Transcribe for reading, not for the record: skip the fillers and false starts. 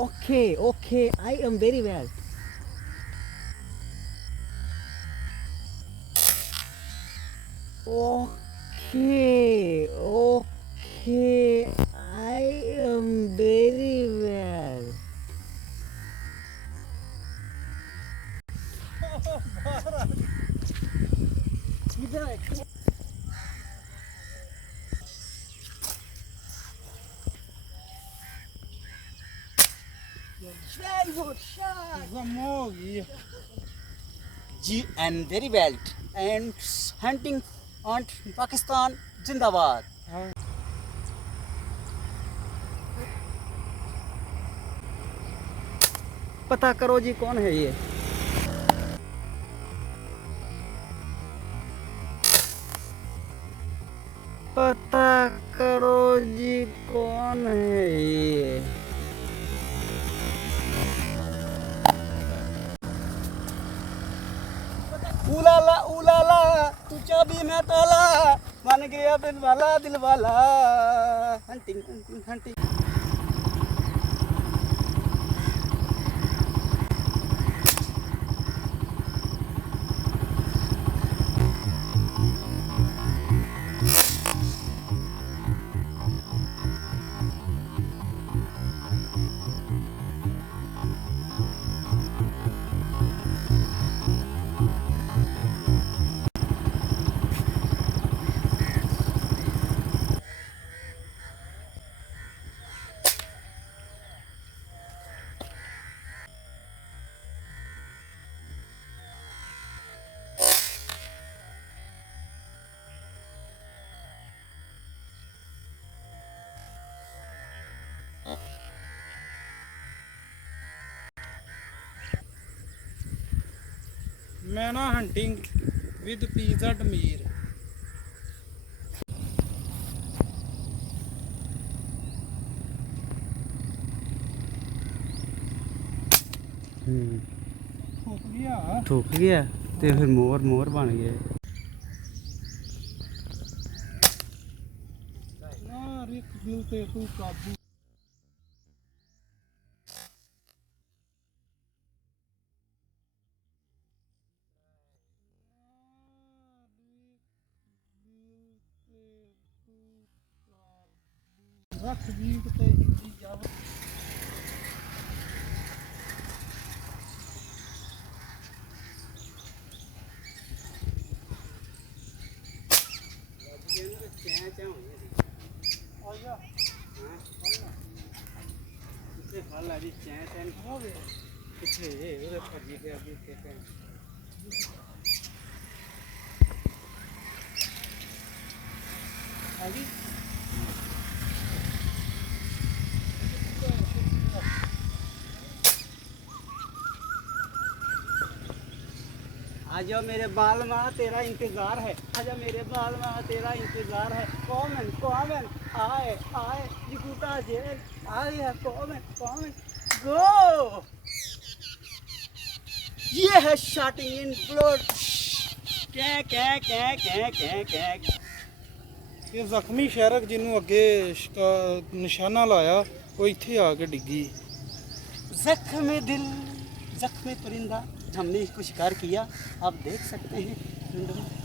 Okay, okay, I am very well. Okay, okay, I am very well. Very good shot. G and very well. And hunting on Pakistan, Zindabad. पता करो जी कौन है ये पता करो जी कौन है ये उलाला तू चाबी मैं ताला मन गया दिल वाला हंटिंग हंटिंग हंटिंग ਮੈਂ ਨਾ ਹੰਟਿੰਗ ਵਿਦ ਪੀਜ਼ਾ ਡਮੀਰ ठुक गया ते फिर मोर बन गया ਨਾ ਰਿਕ ਦਿਲ ਤੇ ਤੂੰ ਕਾਬੂ ਰੱਖ ਵੀਕ ਤੇ ਹਿੰਦੀ ਜਾਵੇ आजा मेरे बाल माँ तेरा इंतजार है आजा मेरे बाल माँ तेरा इंतजार है कॉमन आए आए निकुता जेल आए है कॉमन गो ये है शॉटिंग इन ब्लड क्या ਇਹ ਜ਼ਖਮੀ ਸ਼ਹਿਰਕ ਜਿਹਨੂੰ ਅੱਗੇ ਨਿਸ਼ਾਨਾ ਲਾਇਆ ਉਹ ਇੱਥੇ ਆ ਕੇ ਡਿੱਗੀ जख्म दिल जख्म परिंदा हमने इसको शिकार किया आप देख सकते हैं